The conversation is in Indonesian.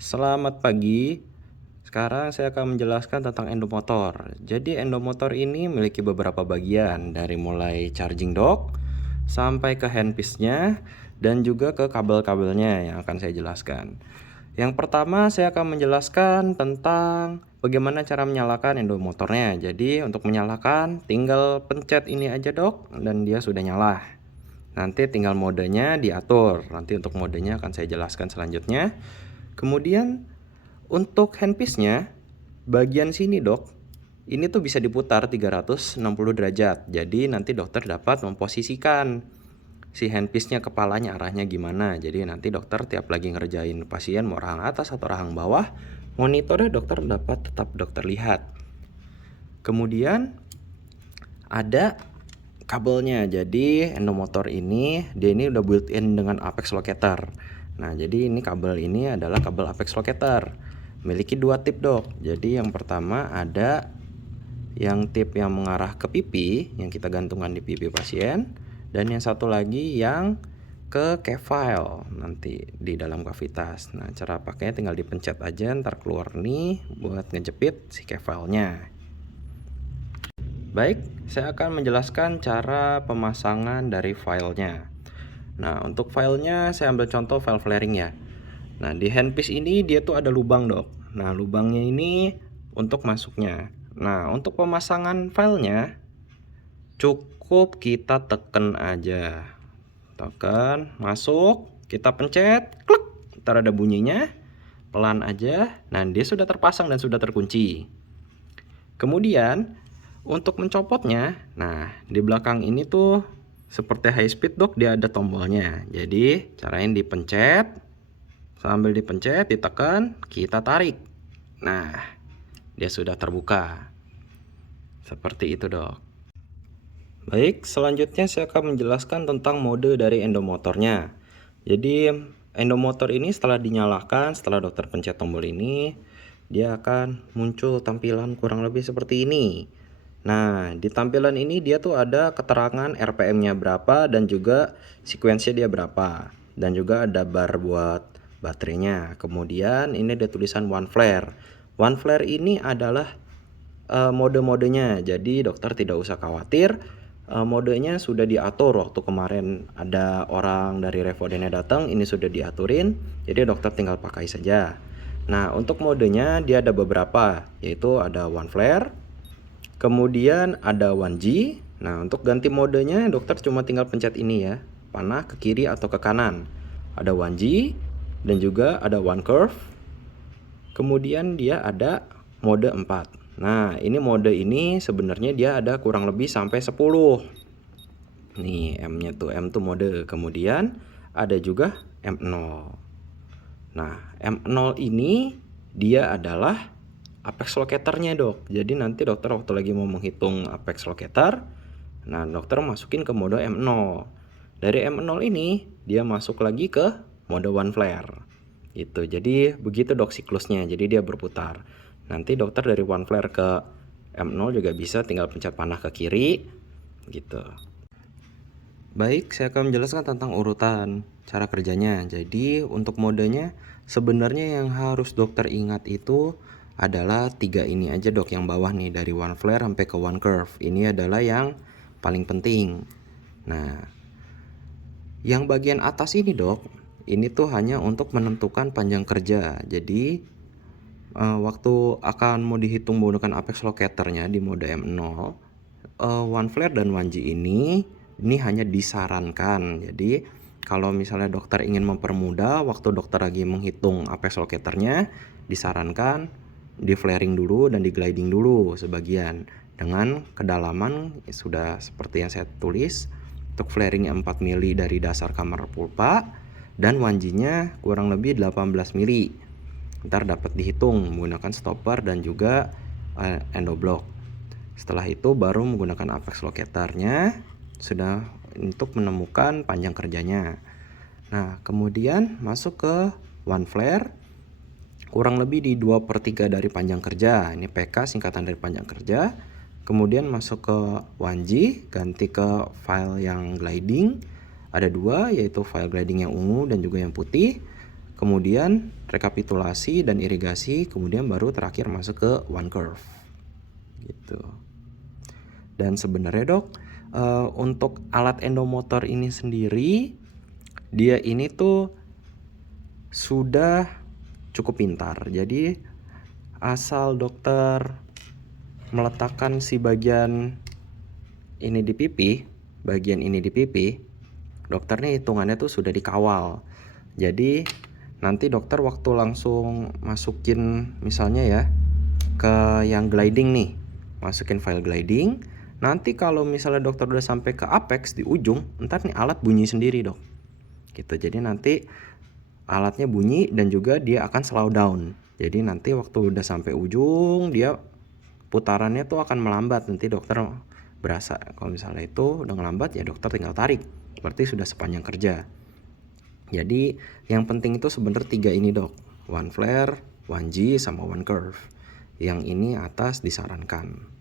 Selamat pagi. Sekarang saya akan menjelaskan tentang endomotor. Jadi endomotor ini memiliki beberapa bagian, dari mulai charging dock sampai ke handpiece-nya dan juga ke kabel-kabelnya yang akan saya jelaskan. Yang pertama saya akan menjelaskan tentang bagaimana cara menyalakan endomotornya. Jadi untuk menyalakan tinggal pencet ini aja dock dan dia sudah nyala. Nanti tinggal modenya diatur. Nanti untuk modenya akan saya jelaskan selanjutnya. Kemudian untuk handpiece-nya, bagian sini dok, ini tuh bisa diputar 360 derajat. Jadi nanti dokter dapat memposisikan si handpiece-nya, kepalanya arahnya gimana. Jadi nanti dokter tiap lagi ngerjain pasien mau rahang atas atau rahang bawah, monitornya dokter dapat tetap dokter lihat. Kemudian ada kabelnya. Jadi endomotor ini dia ini udah built in dengan apex locator. Nah, jadi ini kabel ini adalah kabel apex locator. Memiliki dua tip, Dok. Jadi yang pertama ada yang tip yang mengarah ke pipi yang kita gantungkan di pipi pasien, dan yang satu lagi yang ke cavile nanti di dalam kavitas. Nah, cara pakainya tinggal dipencet aja, ntar keluar nih buat ngejepit si cavile-nya. Baik, saya akan menjelaskan cara pemasangan dari filenya. Nah, untuk filenya saya ambil contoh file flaring ya. Nah, di handpiece ini dia tuh ada lubang, Dok. Nah, lubangnya ini untuk masuknya. Nah, untuk pemasangan filenya cukup kita tekan aja. Tekan, masuk, kita pencet, klik. Ntar ada bunyinya. Pelan aja. Nah, dia sudah terpasang dan sudah terkunci. Kemudian untuk mencopotnya, nah di belakang ini tuh seperti high speed dok, dia ada tombolnya. Jadi caranya dipencet, sambil dipencet ditekan, kita tarik. Nah, dia sudah terbuka. Seperti itu dok. Baik, selanjutnya saya akan menjelaskan tentang mode dari endomotornya. Jadi endomotor ini setelah dinyalakan, setelah dokter pencet tombol ini, dia akan muncul tampilan kurang lebih seperti ini. Nah, di tampilan ini dia tuh ada keterangan RPM-nya berapa dan juga sequence-nya dia berapa. Dan juga ada bar buat baterainya. Kemudian ini ada tulisan one flare. One flare ini adalah mode-modenya. Jadi dokter tidak usah khawatir. Modenya sudah diatur waktu kemarin ada orang dari Revodena datang, ini sudah diaturin. Jadi dokter tinggal pakai saja. Nah, untuk modenya dia ada beberapa, yaitu ada one flare, kemudian ada 1G. Nah, untuk ganti modenya dokter cuma tinggal pencet ini ya, panah ke kiri atau ke kanan. Ada 1G dan juga ada one curve. Kemudian dia ada mode 4. Nah, ini mode ini sebenarnya dia ada kurang lebih sampai 10. Nih, M-nya tuh, M tuh mode. Kemudian ada juga M0. Nah, M0 ini dia adalah apex locatornya dok. Jadi nanti dokter waktu lagi mau menghitung apex locator, nah dokter masukin ke mode M0. Dari M0 ini dia masuk lagi ke mode one flare. Itu. Jadi begitu dok siklusnya. Jadi dia berputar. Nanti dokter dari one flare ke M0 juga bisa tinggal pencet panah ke kiri gitu. Baik, saya akan menjelaskan tentang urutan cara kerjanya. Jadi untuk modenya sebenarnya yang harus dokter ingat itu adalah 3 ini aja dok, yang bawah nih dari one flare sampai ke one curve. Ini adalah yang paling penting. Nah, yang bagian atas ini dok, ini tuh hanya untuk menentukan panjang kerja. Jadi waktu akan mau dihitung menggunakan apex locatornya di mode M0, one flare dan 1G ini hanya disarankan. Jadi kalau misalnya dokter ingin mempermudah waktu dokter lagi menghitung apex locatornya, disarankan di flaring dulu dan di gliding dulu sebagian dengan kedalaman sudah seperti yang saya tulis. Untuk flaringnya 4 mili dari dasar kamar pulpa dan 1G-nya kurang lebih 18 mili. Ntar dapat dihitung menggunakan stopper dan juga endoblock. Setelah itu baru menggunakan apex locatornya sudah untuk menemukan panjang kerjanya. Nah, kemudian masuk ke one flare kurang lebih di 2/3 dari panjang kerja. Ini PK singkatan dari panjang kerja. Kemudian masuk ke 1G, ganti ke file yang gliding. Ada 2, yaitu file gliding yang ungu dan juga yang putih. kemudian rekapitulasi dan irigasi, kemudian baru terakhir masuk ke one curve gitu. Dan sebenarnya dok, untuk alat endomotor ini sendiri, dia ini tuh sudah cukup pintar. Jadi asal dokter meletakkan si bagian ini di pipi, bagian ini di pipi, dokter nih hitungannya tuh sudah dikawal. Jadi nanti dokter waktu langsung masukin misalnya ya ke yang gliding nih, masukin file gliding. Nanti kalau misalnya dokter udah sampai ke apex di ujung, ntar nih alat bunyi sendiri dok. Gitu. Jadi nanti alatnya bunyi dan juga dia akan slow down. Jadi nanti waktu udah sampai ujung dia putarannya tuh akan melambat. Nanti dokter berasa kalau misalnya itu udah ngelambat ya dokter tinggal tarik. Berarti sudah sepanjang kerja. Jadi yang penting itu sebenarnya 3 ini dok. One flare, one G, sama one curve. Yang ini atas disarankan.